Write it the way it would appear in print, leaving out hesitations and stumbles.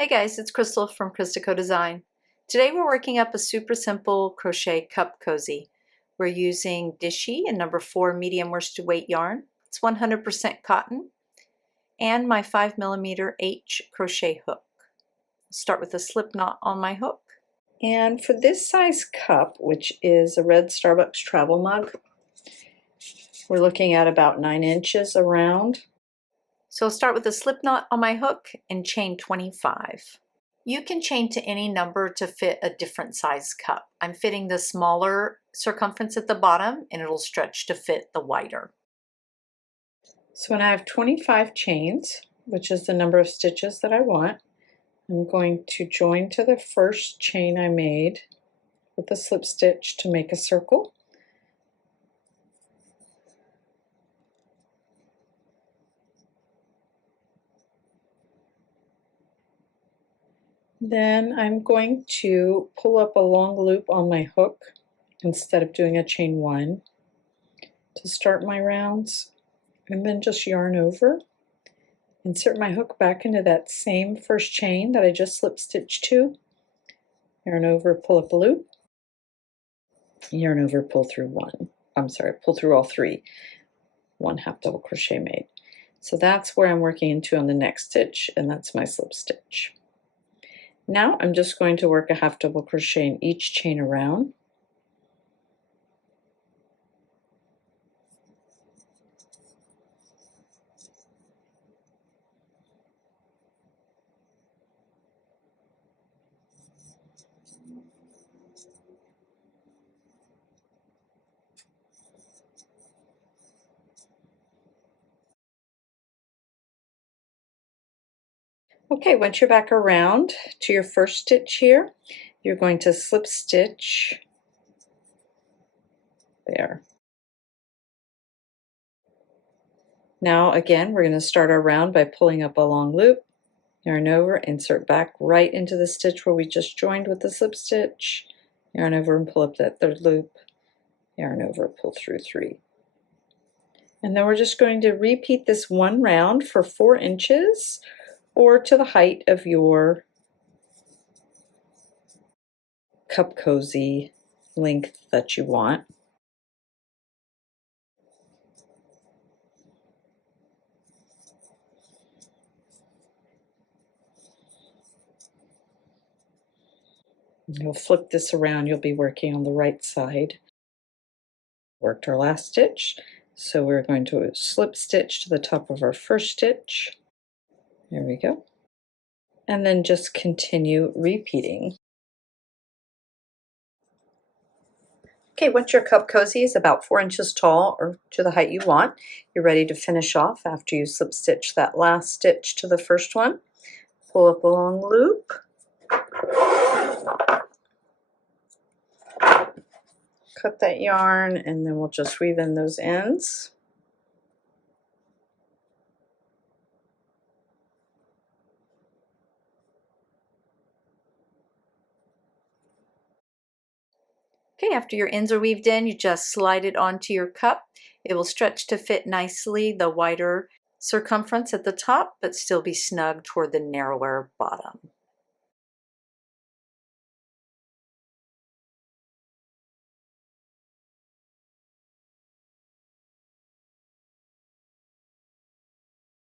Hey guys, it's Crystal from ChristaCoDesign. Today we're working up a super simple crochet cup cozy. We're using Dishie and number 4 medium worsted weight yarn. It's 100% cotton and my 5mm H crochet hook. I'll start with a slip knot on my hook. And for this size cup, which is a red Starbucks travel mug, we're looking at about 9 inches around. So I'll start with a slip knot on my hook and chain 25. You can chain to any number to fit a different size cup. I'm fitting the smaller circumference at the bottom and it'll stretch to fit the wider. So when I have 25 chains, which is the number of stitches that I want, I'm going to join to the first chain I made with a slip stitch to make a circle. Then I'm going to pull up a long loop on my hook instead of doing a chain 1 to start my rounds, and then just yarn over, insert my hook back into that same first chain that I just slip stitched to, yarn over, pull up a loop, yarn over, pull through pull through all 3, 1 half double crochet made. So that's where I'm working into on the next stitch, and that's my slip stitch. Now I'm just going to work a half double crochet in each chain around. Okay, once you're back around to your first stitch here, you're going to slip stitch there. Now again, we're going to start our round by pulling up a long loop, yarn over, insert back right into the stitch where we just joined with the slip stitch, yarn over and pull up that third loop, yarn over, pull through 3. And then we're just going to repeat this one round for 4 inches or to the height of your cup cozy length that you want. You'll flip this around, you'll be working on the right side. Worked our last stitch, so we're going to slip stitch to the top of our first stitch. There we go. And then just continue repeating. Okay, once your cup cozy is about 4 inches tall or to the height you want, you're ready to finish off after you slip stitch that last stitch to the first one. Pull up a long loop. Cut that yarn and then we'll just weave in those ends. Okay, after your ends are weaved in, you just slide it onto your cup. It will stretch to fit nicely the wider circumference at the top, but still be snug toward the narrower bottom.